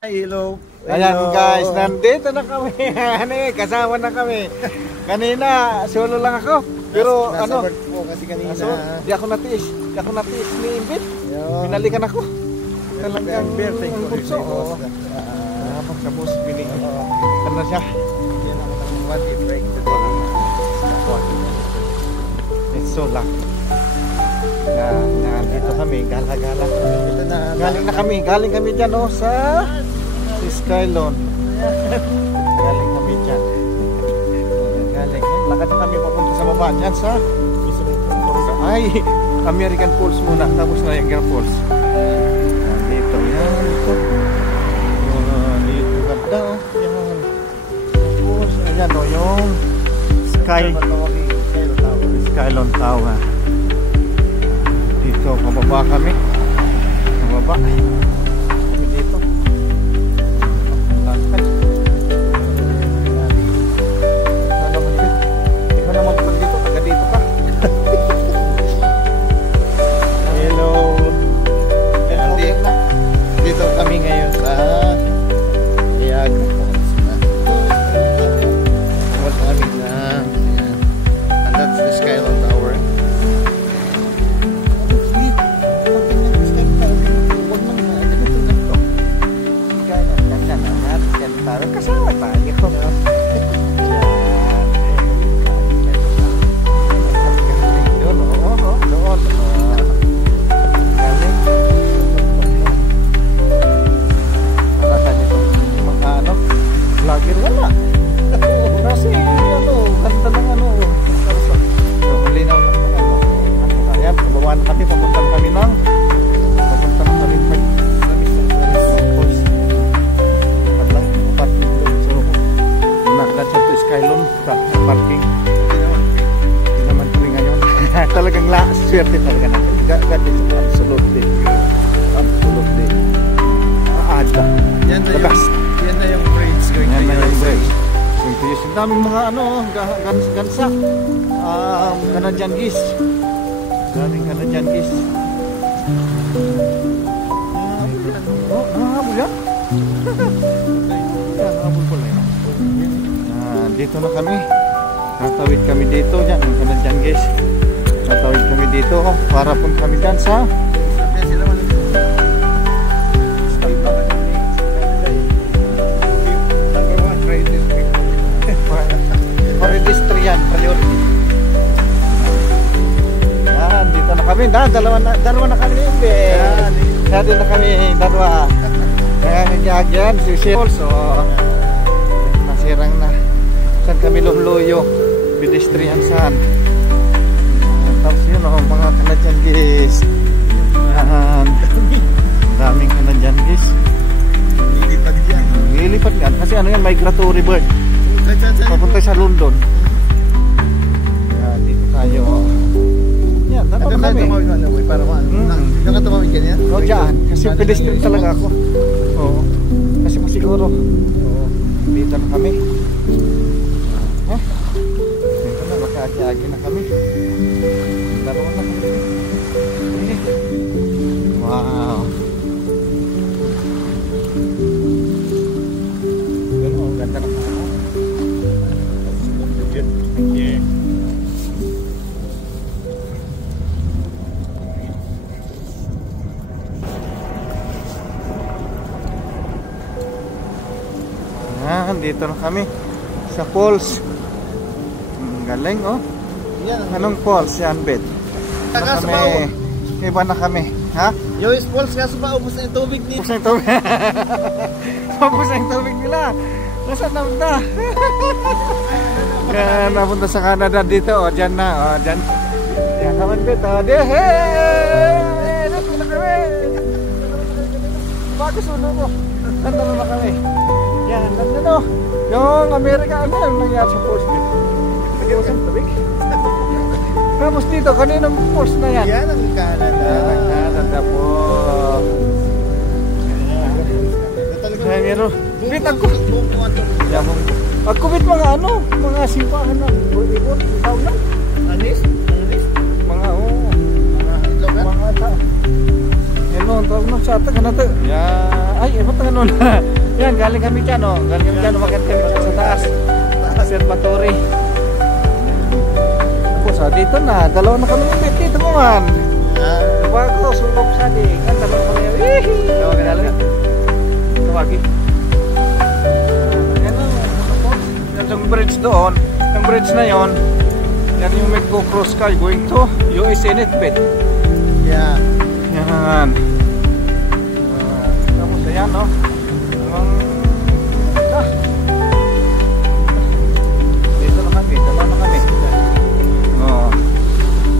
Hello. Ayan guys, nandito na kami. Kasama na kami. Kanina, solo lang ako. Pero nasa work po kasi kanina. Di ako natiis ni Imbit. Binalikan ako. Talagang birthday ko rin bunso. Sa bus, binigyan. Ano siya? Yan ako ng one day break today. It's so lucky. Nandito kami, gala-gala. Galing kami dyan sa Skylon. Galing kami dyan. Lakad kami papunta sa baba dyan sa American Falls muna, tapos Niagara Falls. Dito yan, dito. Dito ganda o. Yan. Tapos, ayan o yung Skylon Tower. Dito, pababa kami. Pababa. Kami dito. Lakad. Ikaw naman pag dito, taga dito ka. Hello. Dito kami ngayon sa Niagara Falls. Huwag kami na. And that's the Skylon Tower. Kasama tayo. Vlogger wala. Kasi ganda ng linaw ng ayan, pababa na kami, papunta na kami Skylon parking. Hindi naman kami ngayon. Talagang swerte talaga natin. Absolutely. Ada. The best. Yan na yung bridge going to USA. Ang daming mga gansa. Canadian geese. Daming Canadian geese. Habol yan? Habol pala yan. Dito na kami. Tatawid kami dito. Yan, ang Canadian geese. Tatawid kami dito. Para punta kami dyan sa pedestrian priority. Yan, dito na kami. Dalawa na kami. Dito na kami. Dalawa. Nangangagyan. Also, nasirang na. Saan kami luluyo? Pedestrian saan? Tapos yun mga Canadian geese. Yan. Daming Canadian geese. Lilipat yan. Kasi ano yan, migratory bird. Papunta sa London. Dito tayo. Yan, dapat kami. Para nakatumawin ka niya? O, dyan. Kasi pedestrian talaga ako. Oo. Kasi masiguro. Oo. Dito na kami. Dito na, makaagi na kami. Dalawa na kami. Wow. Ganun, ganda na kami. Yeah. Dito na kami sa falls. Galing Yan, anong falls yan, Bet? Iba na kami. Ha? Yung falls kaso ba ubos na yung tubig nila? Ubos na yung tubig. Ubos na yung tubig nila. Nasaan na punta? Napunta sa Canada dito. Dyan na. Dyan. Yan naman, Bet. Hey! Nasa na kami. Bakit sulo mo? Nandun na kami. Yan, nandun yung Amerika, ano yung nangyari sa falls dito? Nagyan sa tubig? Tapos dito, kaninang falls na yan? Yan ang Canada. Yan ang Canada po. Kaya meron. Bit ang kubit. Ang kubit mga simpahan na. Ibon, ikaw na. Anis? Mga, Mga itlogan? Mga ata. Hello. noon, tawag nun sa taga na to. Ay, iba taga noon. Yan, galing kami dyan, oh. Galing kami dyan, umakyat kami dyan sa taas. Observatory. Tapos, dito na, dalawa na kami ulit. Dito mo man. Bago, sulok sa ding. Ang dalawa kami. Wihii! Tawag ka dalawa. Tawagi. Yan o. Yung bridge doon. Yung bridge na yon. Yan yung may go-cross ka going to USA Netbed. Yeah. Yan. Tapos ayan, no? Dito na kami. Dalawa na kami.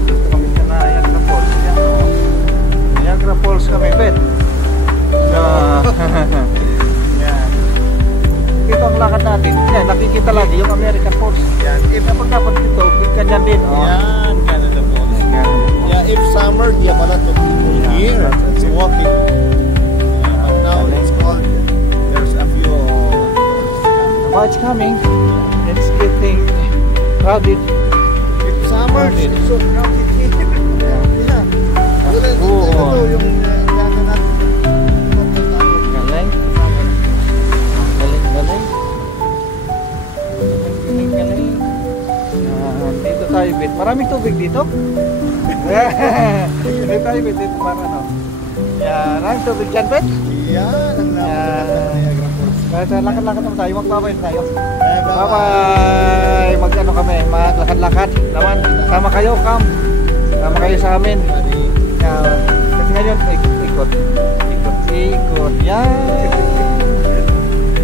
Dito kami sa Niagara Falls. Yan, no? Niagara Falls kami, bet. Yan. Ito ang lakad natin. Yan, nakikita lagi yung American Falls. Yan. Kapag dapat dito, ganyan din. Oh. Yan, Canada Falls. Yeah, if summer, you have a lot of people here. It's walking. But now it's cold. There's a few. Now it's coming. It's getting crowded. If summer, Crowded. it's so crowded here. Yeah. Cool. Ito yung data natin. Galing. Galing. Galing. Dito tayo, bit. Maraming tubig dito. Dito tayo, bit. Dito para ano. Yan. Maraming tubig dyan, bet. Yan, ang Niagara Falls. Kaya lakad-lakad naman tayo. Magbabay na tayo. Bye-bye. Mag-ano kami. Maglakad-lakad naman. Sama kayo, Kam. Sama kayo sa amin. Yan. Kasi ngayon, ikot. Ikot. Yan.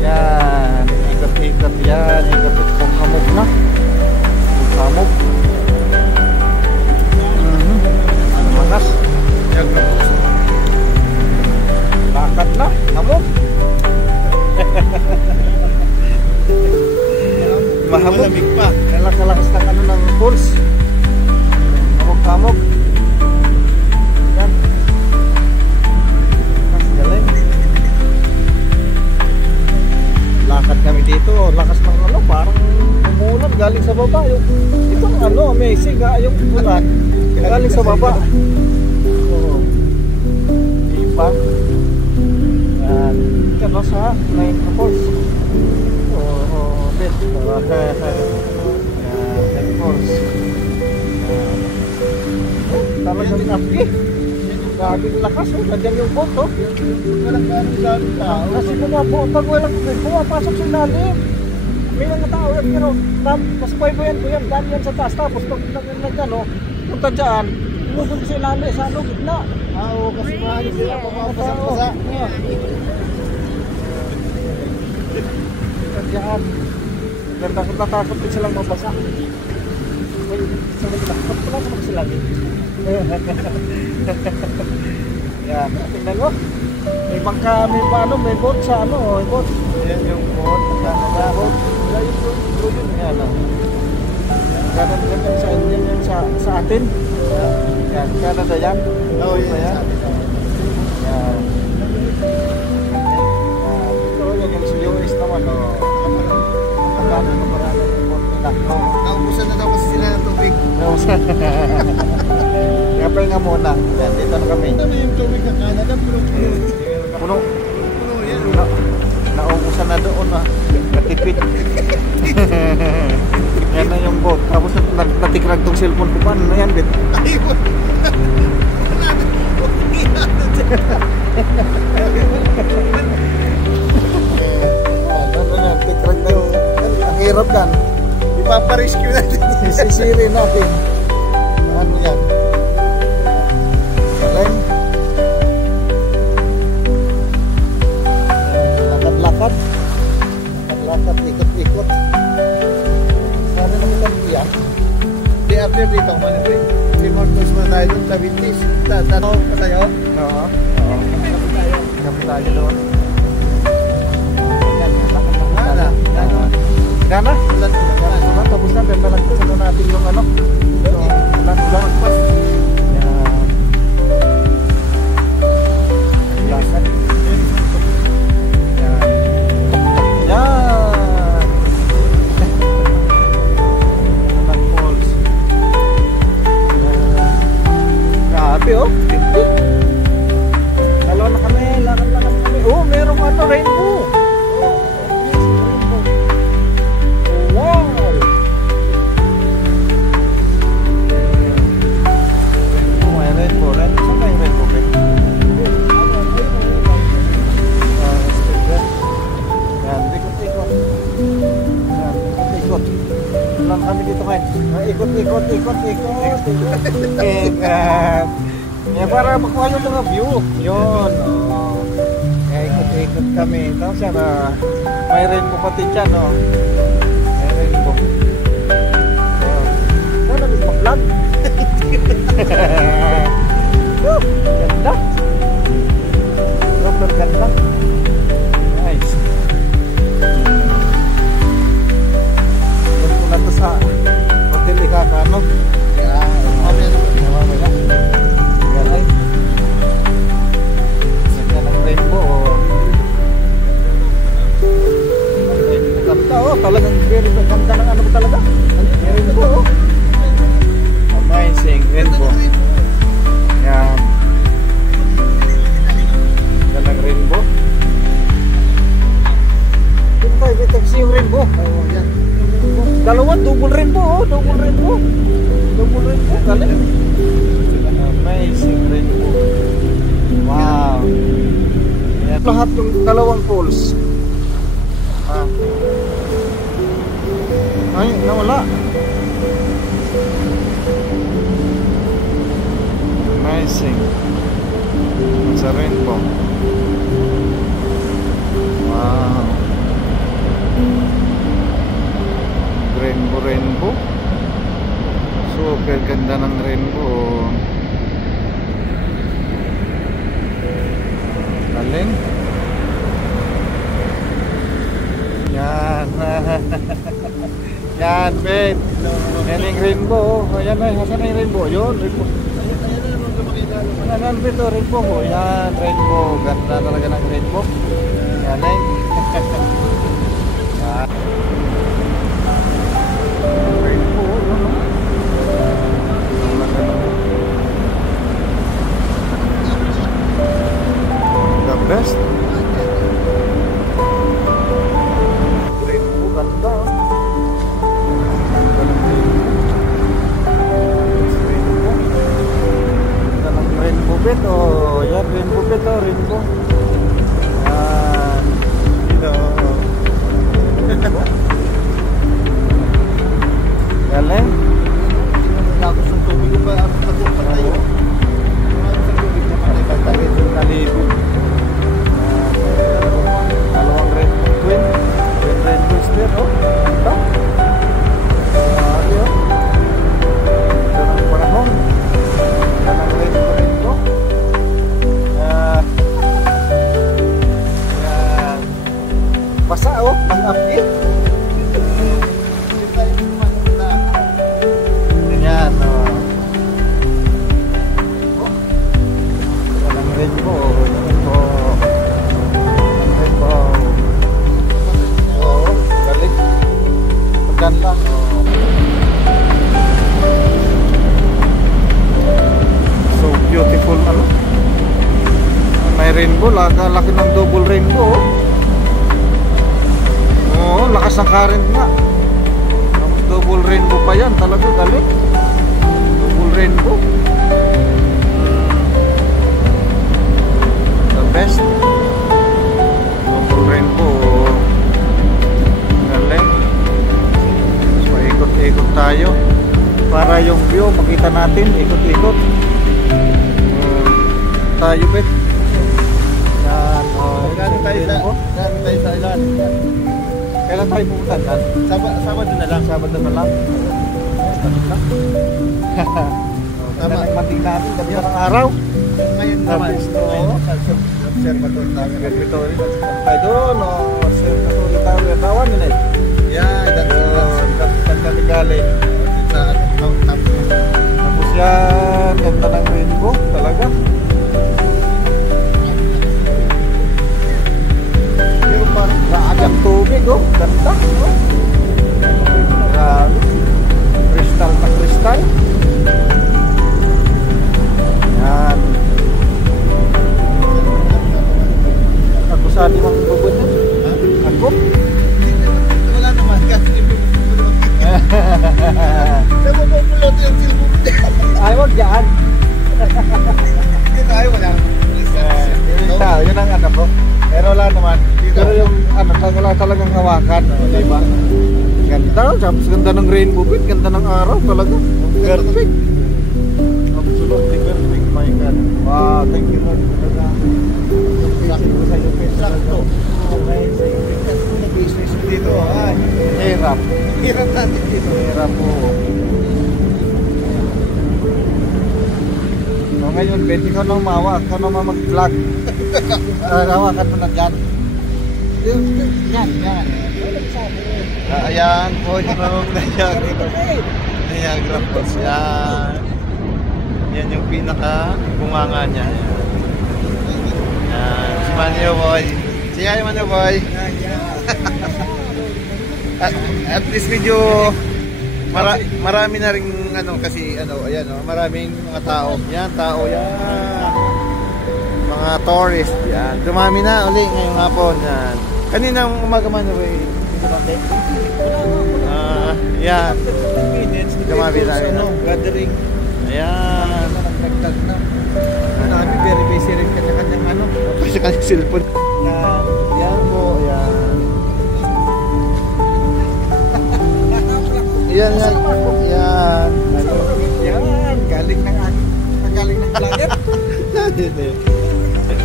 Yan. Ikot. Yan. Ikot. Pangkamog na. Pangkamog. Manas. Lakad na. Kamog. Mahamog. Malamig pa. Kalakas ng ano ng falls. Kamog. Yan. Mas galing. Lakad kami dito. Lakas ng ano. Parang umulan. Galing sa baba. Itong ano. Amazing ha. Yung ulan. Galing sa baba. Oo. Diba? Yan. Kano sa Niagara Falls. Oo. Bet. Niagara Falls. Talagang napki. Gaging lakas, oh. Nandiyan yung boat, oh. Walang galing tao. Kasi pag walang pumapasok sa lalim. May mga tao yan, pero mas pwede yan, dami yan sa taas. Tapos pag nag-ano, punta dyan, lumubog sa ilalim, sa ano, gitna. Oo, kasi mahal sila pumapasa-pasa. Dyan. Natakot din silang mabasa. Uy, sa mga takot pala sa sila. Yan, tingnan mo. May bangka, may boat sa ano, may boat. Yan yung boat. Canada boat. Wala yung boat yun. Yan, Canada sa Indian yan sa atin. Yan, Canada yan. Oo, yan. Yan. Yan. Ito yung sa US naman, oh. Magkano na marami yung boat nila. Naubusan na daw kasi sila ng tubig. Kaya nga muna. Yan, dito na kami. Ano yung tubig ng Canada? Puno. Puno yan. Naubusan na doon, natipid. Yan na yung boat. Tapos natikrag tong cellphone ko. Paano na yan, bet? Ayun. Ano yan, tikrag na yung... Ang hirap yan. Ipaparescue natin. Sisiri natin. Ano yan? Galing. Lakad-lakad. Lakad-lakad, ikot-ikot. Sana naman lang yan. Di after dito, manipin. Si Marcos man tayo doon, 70s. Tanaw pa tayo? Oo. Kapit tayo doon. Yan, lakad-lakad. Gana? Ulan. Tapos na, benta lang sa natin yung ano. Ulan. Yan. Lakad. Yan. Yan. Ulan Falls. Grabe, oh. naman. Ikot. Para makuha yung mga view. Yun. Kaya ikot kami. Tapos yan, may rainbow pati dyan, may rainbow. Sana nagpa-vlog. Ganda. Sobrang ganda. Nice. Gusto na ito sa hotel Ikakano. Mamaya. Galay. Ganda ng rainbow. Ganda talagang very ganda ng ano talaga. Rainbow. Amazing rainbow. Yan. Ganda ng rainbow. Dito tayo taxi yung rainbow. Yan. Dalawa, double rainbow. Double rainbow. Galing. Amazing rainbow. Wow. Yan. Lahat yung dalawang poles. Ay, nawala. Amazing. It's a rainbow. Wow. Rainbow. Super ganda ng rainbow. Galing. Yan. Yan, babe. Yan yung rainbow. Yan ay, hasan na yung rainbow. Yun, rainbow. Yan, babe, rainbow. Yan, rainbow. Ganda talaga ng rainbow. Yan ay. Yan. Rainbow, yun. The best. Rainbow, ganda. Rainbow bed, yan, rainbow bed, rainbow. Yan. Dito. Galing. Tapos ng tubig ko pa, patay yun. Patay yung nalibo. Dalawang rainbow, twin rainbows there, ito. Yun. Ito ng panahon. Ganang rainbow. Basa pang-update. Yan, ganang rainbow. Galing. Maganda. So beautiful, may rainbow, laki ng double rainbow. Lakas ng current nga. Double rainbow pa yan, talaga galing. Double rainbow. The best. Double rainbow. Galing. So ikot-ikot tayo para yung view makita natin. Ikot-ikot tayo, bet. Yan. Gano'n tayo sa ilan. Kailan tayo pupunta dyan? Sabado na lang. Sabado na lang. Tama. Nagmating natin gabi ng araw. Ngayon naman. Observatory tayo. Observatory. Tayo doon. Observatory tayo. Tawan nila eh. Yeah, Saan kami galing? Sa tapos. Tapos yan. Ganda ng rainbow. Talaga. Naagang tubig, ganda, grabe, kristal na kristal. Yan. Ako sa ating mga bubod na. Ako? Wala naman, kasi sa mapapulot yung silbog. Ay, wag dyan. Dito ayaw wala. Yun ang ano ko. Pero wala naman. Pero yung ano, wala talagang hawakan, di ba? Ganda, tapos ganda ng rainbow bit, ganda ng araw talaga. Perfect. Absolutely perfect, my God. Wow, thank you Lord talaga. Sakto sa iyo, sakto. Okay, sa iyo. Business dito, ay. Hirap. Hirap natin dito. Hirap po. So ngayon, Bet, ikaw nang mawa, ikaw nang mag-vlog. Hawakan mo na dyan. Yan. Ayan po yung Niagara Falls. Yan yung pinaka bunganga niya. Yan. Si Manyo Boy. Siya yung Manyo Boy. At least medyo marami na rin kasi ayan maraming mga tao. Yan, mga tourist. Yan. Dumami na uli ngayong hapon. Yan. Kaninang umaga man Boy. Yan. Dumami na rin. Gathering. Ayan. Nagtagtag na. Marami very busy rin kanya-kanyang Kasi kanyang cellphone. Yan po. Yan. Yan. Yan. Galing ng langit.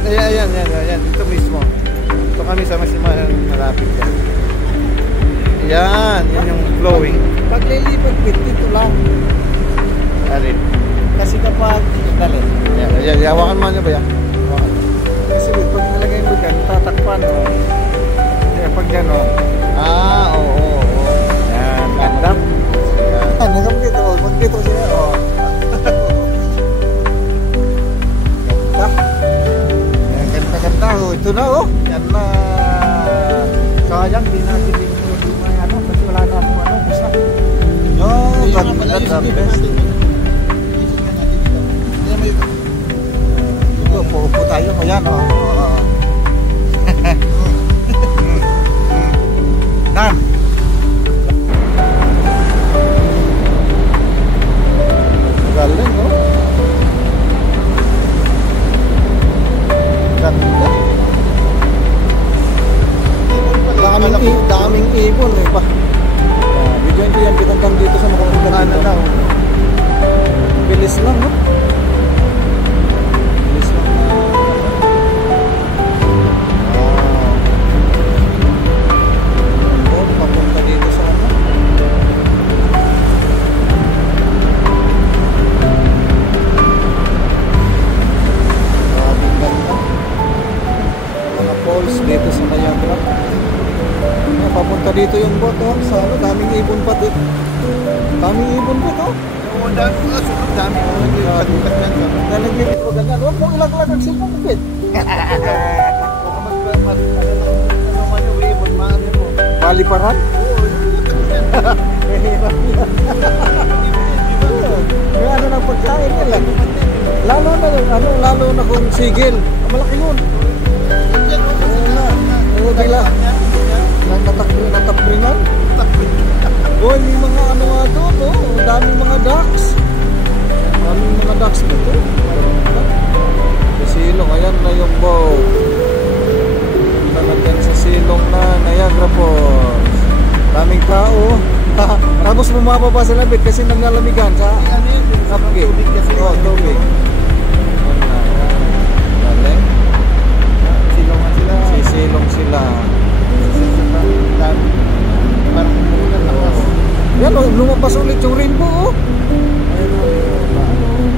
Ayan. Dito mismo. Ito kami sa mas malapit yan. Yan yung flowing. Pag lilipad dito lang. Alin? Kasi kapag dali. Yan. Hawakan mo niya ba yan? Kasi pag nalagay mo dyan, tatakpan. Kaya pag gano'n. Oo. Yan. Ganda. Ano ka dito? Pag dito siya. Ganda. Ito na Yan na. Sayang, di natin dito. Kasi wala na akong basta. Ganda. Upo tayo. Ayan Dan. Galing ganda. Daming ibon pa. Bigyan ko yan kitang dito sa makakita dito. Bilis lang Bilis lang. Papunta dito sa ganda. Mga falls dito sa Niagara. Papunta dito yung boat sa daming ibon pa dito. Daming ibon pa to. Dami. Nalagyan ko ganyan. Huwag mo ilag-lag ang silpong bit. Maliparan? May ng pagkain nila. Lalo na kung sigil. Malaki yun. Bigla. Natapringan. May mga nga doon. Daming mga ducks. Dito. Sa silong. Ayan na yung boat. Nandyan sa silong na Niagara Falls. Daming tao. Tapos bumababa sa labit kasi naglalamigan sa upgate. Tubig. Galing. Sisilong sila. Parang yan lumabas ulit yung rainbow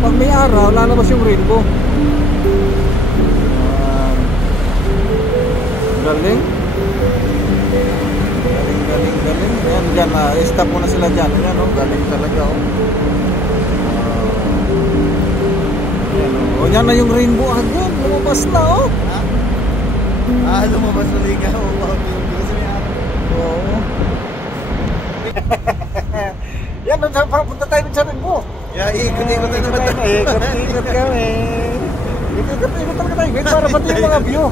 Pag may araw, lalabas yung rainbow. Galing. Ayan dyan, stop muna sila dyan. Ayan galing talaga yan na yung rainbow agad. Lumabas na lumabas ulit nga. Yan, punta tayo sa rainbow. Ikot-ikot na naman tayo. Ikot kami. Ikot talaga tayo. Para pati yung mga view.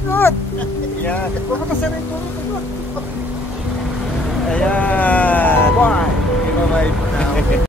Ikot. Yan. Pupunta sa rainbow. Ayan.